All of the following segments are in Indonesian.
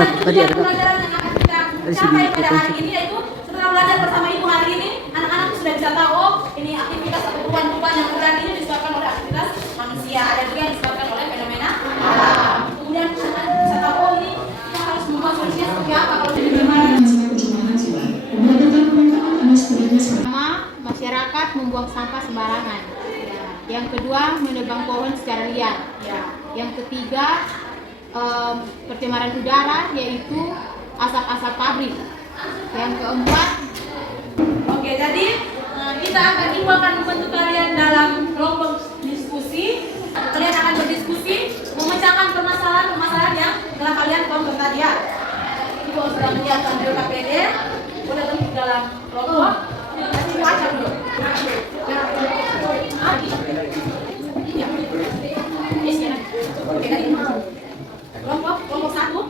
Tadi ada pelajaran yang akan kita capai pada hari ini, yaitu setelah belajar bersama ibu hari ini, anak-anak sudah bisa tahu, oh ini aktivitas atau perubahan-perubahan yang terjadi ini disebabkan oleh aktivitas manusia, ada juga yang disebabkan oleh fenomena alam. Kemudian anak bisa tahu, oh ini kita harus membuat solusinya seperti apa kalau jadi gimana. Pertama, masyarakat membuang sampah sembarangan. Yang kedua, menebang pohon secara liar. Yang ketiga, pencemaran udara, yaitu asap-asap pabrik. Yang keempat, Oke, jadi kita akan membantu kalian dalam kelompok diskusi. Kalian akan berdiskusi, memecahkan permasalahan yang telah kalian kelompok tadi ya. Ibu sudah menyiapkan KPD, boleh bentuk dalam kelompok. Nanti baca dulu. Kelompok satu.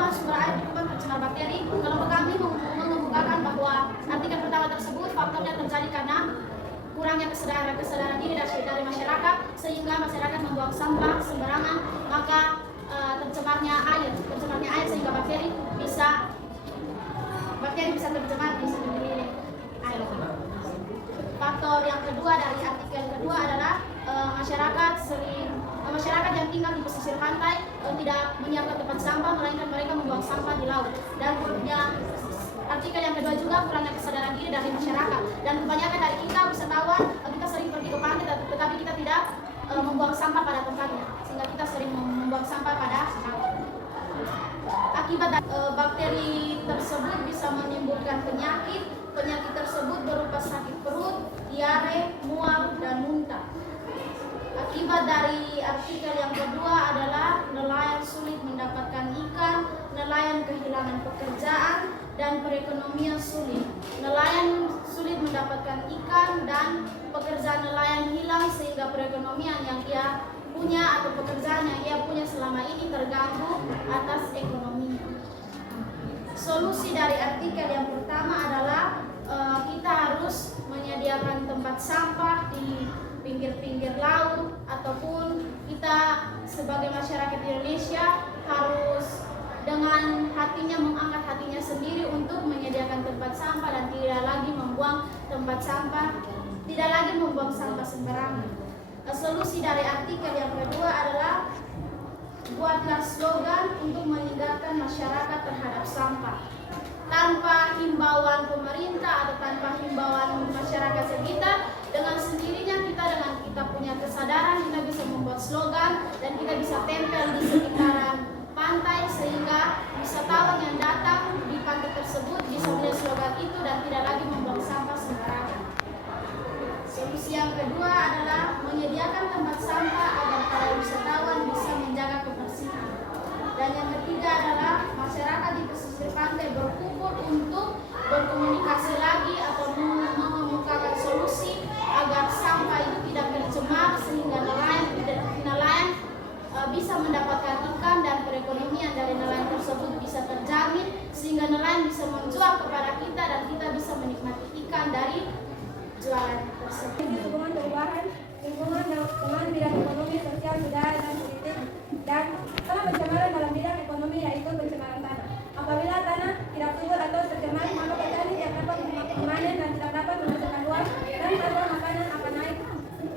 perubahan sumber air perubahan pencemar bakteri. Kelompok kami mengemukakan bahwa artikel pertama tersebut faktornya terjadi karena kurangnya kesadaran diri dari masyarakat, sehingga masyarakat membuang sampah sembarangan, maka tercemarnya air sehingga bakteri bisa tercemar di sendiri air. Faktor yang kedua dari artikel kedua adalah masyarakat yang tinggal di pesisir pantai tidak menyiapkan tempat sampah, melainkan mereka membuang sampah di laut. Dan artikel yang kedua juga kurangnya kesadaran diri dari masyarakat. Dan kebanyakan dari kita wisatawan, kita sering pergi ke pantai, tetapi kita tidak membuang sampah pada tempatnya, sehingga kita sering membuang sampah pada laut. Akibat bakteri tersebut bisa menimbulkan penyakit. Penyakit tersebut berupa sakit perut, diare, mual, dan muntah. Akibat dari artikel yang kedua adalah nelayan sulit mendapatkan ikan, nelayan kehilangan pekerjaan, dan perekonomian sulit. Nelayan sulit mendapatkan ikan dan pekerjaan nelayan hilang, sehingga perekonomian yang ia punya atau pekerjaan yang ia punya selama ini terganggu atas ekonominya. Solusi dari artikel yang pertama adalah kita harus menyediakan tempat sampah di pinggir-pinggir laut, ataupun kita sebagai masyarakat Indonesia harus dengan mengangkat hatinya sendiri untuk menyediakan tempat sampah dan tidak lagi membuang sembarangan. Solusi dari artikel yang kedua adalah buatlah slogan untuk meninggalkan masyarakat terhadap sampah. Tanpa himbauan pemerintah atau tanpa himbauan masyarakat sekitar, dengan sendirinya dengan kita punya kesadaran, kita bisa membuat slogan dan kita bisa tempel di sekitaran pantai, sehingga wisatawan yang datang di pantai tersebut bisa melihat slogan itu dan tidak lagi membuang sampah sembarangan. Solusi yang kedua adalah menyediakan tempat sampah agar para wisatawan bisa menjaga kebersihan. Dan yang ketiga adalah masyarakat di pesisir pantai berkumpul untuk berkomunikasi lagi atau mengemukakan solusi agar sampah itu tidak tercemar, sehingga nelayan bisa mendapatkan ikan dan perekonomian dari nelayan tersebut bisa terjamin, sehingga nelayan bisa menjual kepada kita dan kita bisa menikmati ikan dari jualan tersebut. Hubungan perubahan lingkungan dengan bidang ekonomi, sosial, budaya, dan politik, dan telah pencemaran dalam bidang ekonomi, yaitu pencemaran tanah. Apabila tanah tidak subur atau tercemar, maka petani tidak dapat memanen dan tidak dapat menghasilkan uang, dan harga makanan akan naik.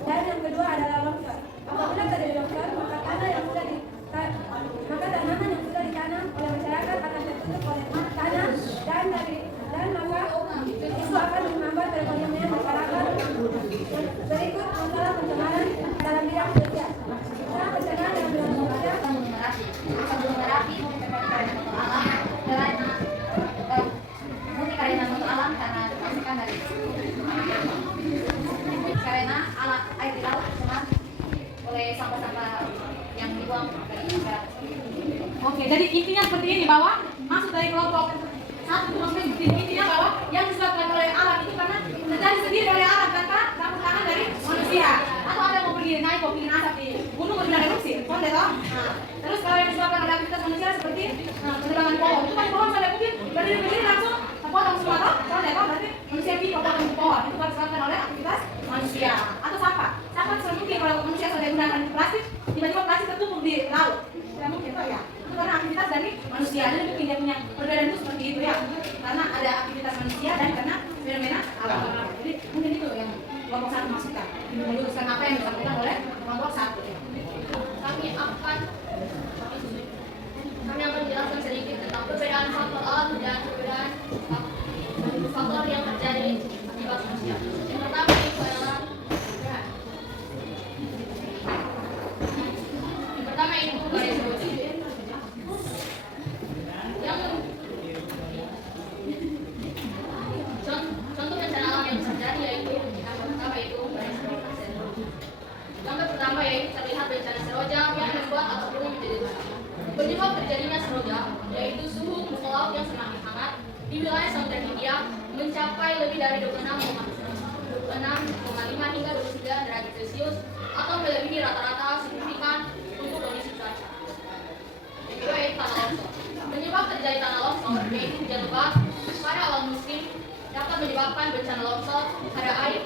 Dan yang kedua adalah longsor. Apabila terjadi longsor, maka tanaman yang sudah ditanam oleh masyarakat akan tertutup oleh tanah, dan maka itu akan menghambat perekonomian masyarakat. Berikut masalah pencemaran dalam bidang laut tercemar oleh sampah-sampah yang dibuang dari masyarakat. Oke, jadi intinya seperti ini bahwa maksud dari kelompok satu maksudnya seperti ini, intinya bahwa yang disebabkan oleh alam itu karena terjadi sendiri oleh alam tanpa campur tangan dari manusia. Atau ada yang mau pergi naik mau bikin asap di gunung mau bilang erupsi, konde toh. Nah, terus kalau yang disebabkan oleh aktivitas manusia seperti penebangan pohon, itu kan pohon pada mungkin berdiri langsung potong semua toh, konde toh berarti manusia bisa potong pohon itu kan disebabkan oleh aktivitas manusia. Atau sampah, sampah tidak mungkin kalau manusia sudah gunakan plastik, tiba-tiba plastik tertumpuk di laut, tidak mungkin toh ya. Itu karena aktivitas dari manusia, jadi mungkin dia punya perbedaan itu seperti itu ya, karena ada aktivitas manusia dan karena fenomena alam. Jadi mungkin itu yang kelompok satu maksudkan, meluruskan apa yang disampaikan oleh kelompok satu. Kami akan menjelaskan sedikit tentang perbedaan faktor alam dan perbedaan faktor yang terjadi akibat manusia. Yang pertama itu adalah garis erosi. Contoh bencana alam yang bisa terjadi yaitu yang pertama itu garis erosi. Contoh pertama yaitu terlihat bencana seroja yang membuat atau gunung menjadi rusak. Penyebab terjadinya seroja yaitu suhu muka laut yang semakin hangat di wilayah Samudra Hindia mencapai lebih dari 26,5 hingga 29 derajat Celcius atau melebihi rata-rata signifikan untuk kondisi cuaca. Yang kedua yaitu tanah longsor. Penyebab terjadi tanah longsor yaitu hujan lebat pada awal musim dapat menyebabkan bencana longsor. Kadar air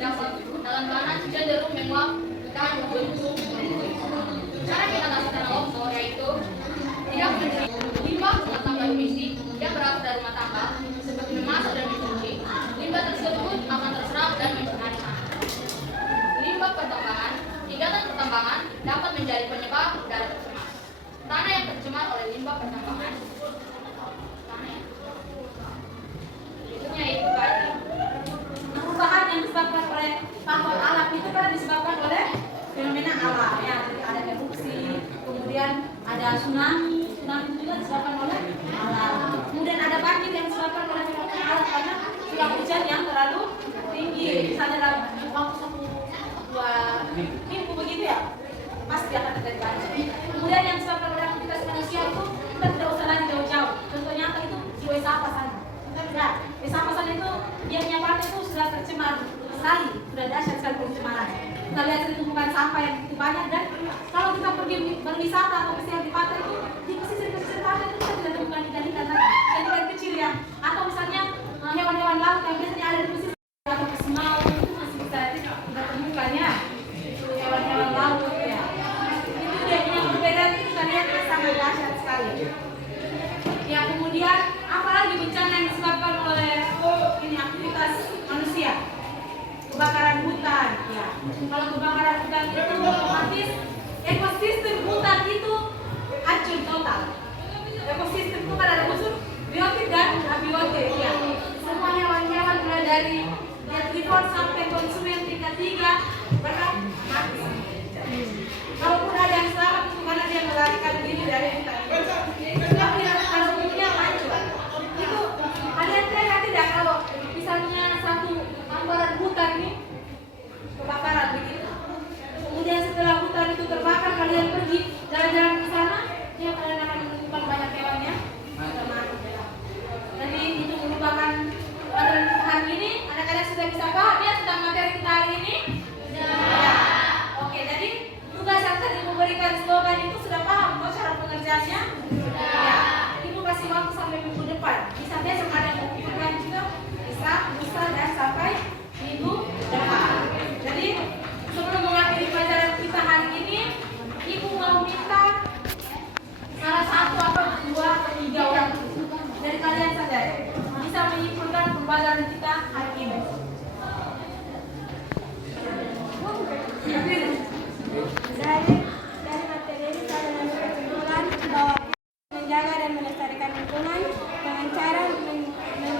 dalam tanah cenderung menguap dan membentuk. Cara mengatasi tanah longsor yaitu tidak memberi limbah rumah tangga domestik yang berasal dari rumah tangga seperti memasak dan mencuci. Limbah tersebut akan terserap dan mencemari tanah. Limbah pertambangan, kegiatan pertambangan dapat menjadi penyebab udara tercemar. Tanah yang tercemar oleh limbah pertambangan. Berikutnya yaitu banjir. Perubahan yang disebabkan oleh faktor alam itu kan disebabkan oleh fenomena alam ya, ada erupsi, kemudian ada tsunami itu juga disebabkan oleh alam. Kemudian ada banjir yang disebabkan oleh fenomena alam karena curah hujan yang terlalu tinggi, misalnya dalam waktu 1-2 minggu begitu ya, pasti akan terjadi banjir. Kemudian yang disebabkan oleh aktivitas manusia itu kita tidak usah lagi jauh-jauh. Contohnya apa itu di Wesapa sana. Ya, Wesapa sana itu dia punya pantai itu sudah tercemar sekali, sudah dahsyat sekali pencemaran. Kita lihat tumpukan sampah yang begitu banyak dan kalau kita pergi berwisata atau misalnya di pantai itu di pesisir pantai itu kita tidak temukan ikan-ikan kecil ya, atau misalnya hewan-hewan laut yang biasanya ada di pesisir atau kesemau itu masih bisa kita temukan ya, itu hewan-hewan laut ya. Itu dia yang berbeda itu kita lihat sangat dahsyat sekali. Ya, kemudian apalagi bencana yang disebabkan oleh ini aktivitas manusia? Kebakaran hutan ya. Kalau kebakaran hutan itu otomatis ekosistem hutan itu hancur total. Ekosistem itu kan ada unsur biotik dan abiotik ya. Semua hewan-hewan mulai dari herbivore sampai konsumen tingkat 3 bahkan mati. Kalaupun ada yang selamat itu karena dia melarikan diri dari hutan. Tapi kalau umumnya hancur. Itu ada yang tidak kalau misalnya satu hamparan hutan ini kebakaran begitu. Kemudian setelah hutan itu terbakar kalian pergi jalan-jalan ke sana, ya kalian akan menemukan banyak hewannya mati. Jadi itu merupakan pelajaran kita hari ini. Anak-anak sudah bisa paham ya tentang materi kita hari ini? Ya. Oke, jadi tugas yang tadi memberikan slogan itu sudah paham kok cara pengerjaannya? Ya. Ibu kasih waktu sampai minggu depan. Bisa besok ada yang juga bisa lusa dan sampai minggu depan. Jadi sebelum mengakhiri pelajaran kita hari ini, ibu mau minta salah satu atau 2 atau 3 orang dari kalian saja bisa menyimpulkan pembelajaran kita hari ini. Dari materi ini saya mengambil kesimpulan bahwa menjaga dan melestarikan lingkungan dengan cara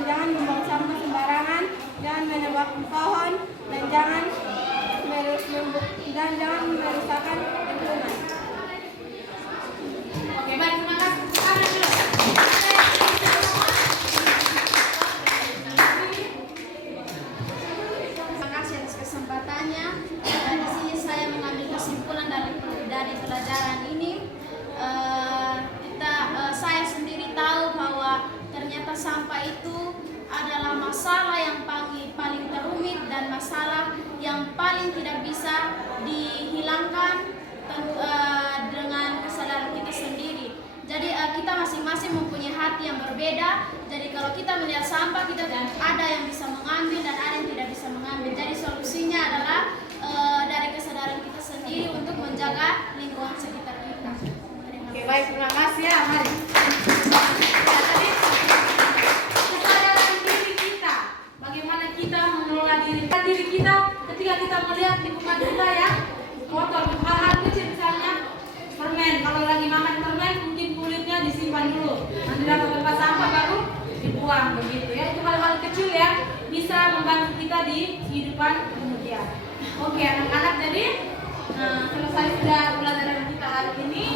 jangan membuang sampah sembarangan, jangan menebang pohon, dan jangan merusakkan lingkungan. Oke, baik, terima kasih. Terima kasih atas kesempatannya. di pelajaran ini saya sendiri tahu bahwa ternyata sampah itu adalah masalah yang paling terumit dan masalah yang paling tidak bisa dihilangkan dengan kesadaran kita sendiri. Jadi kita masing-masing mempunyai hati yang berbeda. Jadi kalau kita melihat sampah, kita ada yang bisa mengambil dan ada yang tidak bisa mengambil. Jadi solusinya adalah dari kesadaran kita sendiri untuk menjaga lingkungan sekitar kita. Oke, baik, terima kasih ya. Mari. Ya, tadi kesadaran diri kita, bagaimana kita mengelola diri kita ketika kita melihat lingkungan kita ya kotor, hal-hal kecil misalnya permen. Kalau lagi makan permen, mungkin kulitnya disimpan dulu, nanti dapat tempat sampah baru dibuang begitu ya. Itu hal-hal kecil ya, bisa membantu kita di kehidupan kemudian. Oke, anak-anak, jadi selesai sudah pelajaran kita hari ini.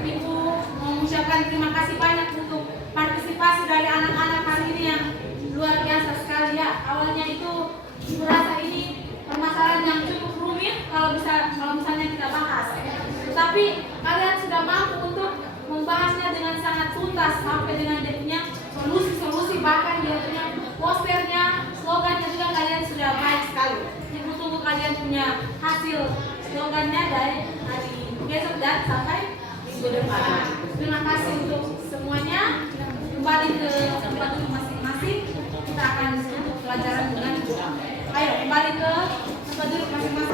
Ibu mengucapkan terima kasih banyak untuk partisipasi dari anak-anak hari ini yang luar biasa sekali ya. Awalnya itu ibu rasa ini permasalahan yang cukup rumit kalau misalnya kita bahas. Tetapi kalian sudah mampu untuk membahasnya dengan sangat tuntas sampai dengan dia punya solusi-solusi, bahkan dia punya posternya, slogannya juga kalian sudah baik sekali. Ibu tunggu kalian punya hasil slogannya dari hari besok dan sampai minggu depan. Terima kasih untuk semuanya. Kembali ke tempat duduk masing-masing. Kita akan tutup pelajaran dengan ayo kembali ke tempat duduk masing-masing.